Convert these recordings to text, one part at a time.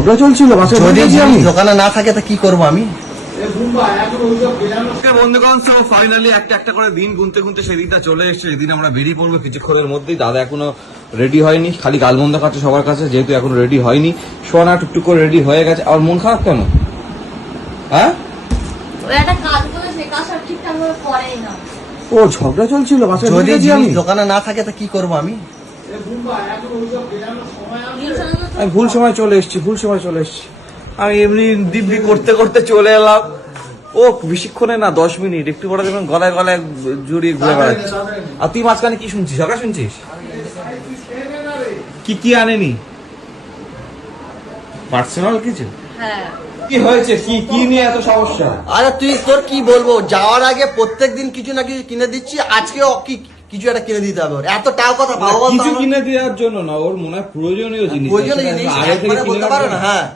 ওটা চলছিল দোকানে না থাকে তা কি করবো আমি? বন্ধুগণ, সব ফাইনালি একটা একটা করে দিন গুনতে গুনতে সেদিনটা চলে এসছে, যেদিন আমরা বেরিয়ে পড়বো কিছুক্ষণের মধ্যেই। দাদা এখনো রেডি হয়নি, খালি গালমন্দ খাচ্ছে সবার কাছে, যেহেতু এখনো রেডি হয়নি। সোনা টুকটুক করে রেডি হয়ে গেছে। আর মন খারাপ কেন? হ্যাঁ, ও ঝগড়া চলছিল বাসায়। যদি দোকানে না থাকে তা কি করবো আমি? আমি ভুল সময় চলে এসেছি। আমি এমনি দিব্যি করতে করতে চলে এলাম। ও বেশিক্ষণে না, 10 মিনিট। একটু পরে দেখবেন গলায় গলায় জড়িয়ে ঘুরে বেড়াচ্ছে। আর তুই মাঝখানে কি শুনছিস? ঝগড়া শুনছিস? কি আনেনি? পার্সোনাল কিছু? হ্যাঁ। কি হয়েছে? কি নিয়ে এত সমস্যা? আরে তুই তোর কি বলবো, যাওয়ার আগে প্রত্যেকদিন কিছু না কিছু কিনে দিচ্ছি, আজকেও কিছু একটা কিনে দিতে হবে। এত টাকা কথা পাবো? কিছু কিনে দেওয়ার জন্য না, ওর মনে হয় প্রয়োজনীয় জিনিস। আগে থেকে বলতে পারো না? হ্যাঁ,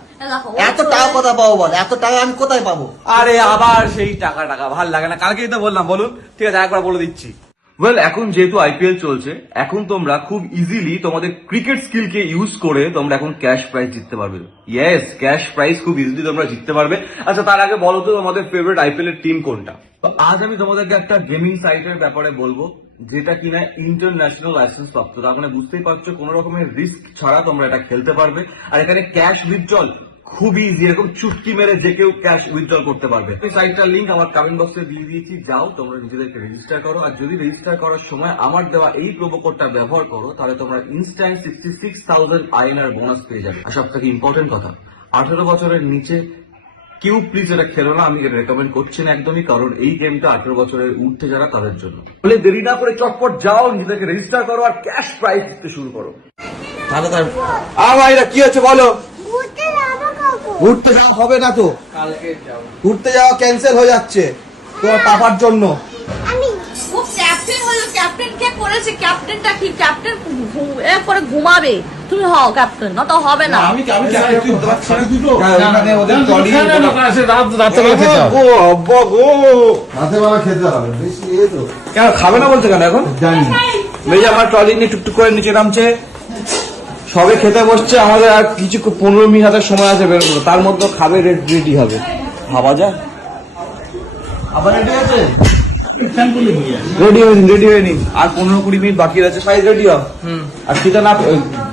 এত টাকা কথা পাবো বল? এত টাকা আমি কোথায় পাবো? আরে আবার সেই টাকা ভাল লাগে না। কালকেই তো বললাম। বলুন, ঠিক আছে, একবার বলে দিচ্ছি। ওয়েল, এখন যেহেতু আইপিএল চলছে, এখন তোমরা খুব ইজিলি তোমাদের ক্রিকেট স্কিলকে ইউজ করে তোমরা এখন ক্যাশ প্রাইজ জিততে পারবে। ইয়েস, ক্যাশ প্রাইজ খুব ইজিলি তোমরা জিততে পারবে। আচ্ছা, তার আগে বলো তো তোমাদের ফেভারিট আইপিএল এর টিম কোনটা? তো আজ আমি তোমাদেরকে একটা গেমিং সাইটের ব্যাপারে বলবো, যেটা কিনা ইন্টারন্যাশনাল লাইসেন্স প্রাপ্ত। তার মানে বুঝতেই পারছো, কোন রকমের রিস্ক ছাড়া তোমরা এটা খেলতে পারবে। আর এখানে ক্যাশ উইথড্রল খুবই ইজি, এরকম চুটকি মেরে যে কেউ ক্যাশ উইথড্রল করতে পারবে। এই সাইটটার লিঙ্ক আমার কমেন্ট বক্সে দিয়ে দিয়েছি, যাও তোমরা নিজেদেরকে রেজিস্টার করো। আর যদি রেজিস্টার করার সময় আমার দেওয়া এই প্রোমো কোডটা ব্যবহার করো, তাহলে তোমরা ইনস্ট্যান্ট 66,000 INR বোনাস পেয়ে যাবে। আর সব থেকে ইম্পর্টেন্ট কথা, 18 বছরের নিচে কেউ প্লিজ এটা খেলো না। আমি এটা রেকমেন্ড করছি না একদমই, কারণ এই গেমটা 18 বছরের ঊর্ধ্বে যারা তাদের জন্য। বলে দেরি না করে চটপট যাও, নিজেদেরকে রেজিস্টার করো আর ক্যাশ প্রাইজ দিতে শুরু করো। তাহলে তার ভাইরা কি হচ্ছে বলো? ঘুরতে যাওয়া হবে না তো, ঘুরতে যাওয়া ক্যান্সেল হয়ে যাচ্ছে তোমার পাপার জন্য। ক্যাপ্টেনটা কি? ক্যাপ্টেন এরপরে ঘুমাবে। তুমি হও ক্যাপ্টেন, না তো হবে না। কেন খাবে না বলছে? কেন এখন মেয়ে আমার ট্রলি নিয়ে টুকটুক করে নিচে নামছে, সবে খেতে বসছে। আমাদের আর কিছু 15 মিনিট হাতে সময় আছে বেরোবো, তার মধ্যে খাবে, রেডি হবে। ভাবা যায়? আবার রেডি আছে? রেডি হয়নি, আর 15-20 মিনিট বাকি আছে। সাইজ রেডি হবে। আর খিদে না,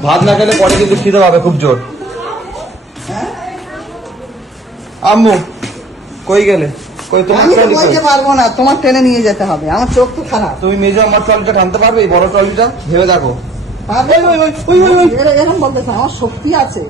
ভাত না খেলে পরে কিন্তু খিদে পাবে খুব জোর। আম্মু কই গেলে? কই তোমার ট্রলি? পারবো না, তোমার ট্রেনে নিয়ে যেতে হবে, আমার চোখ তো খারাপ। তুমি মেজো আমার ট্রলিটা টানতে পারবে? এই বড় ট্রলিটা ভেবে দেখো। এরকম বলতেছে, আমার শক্তি আছে।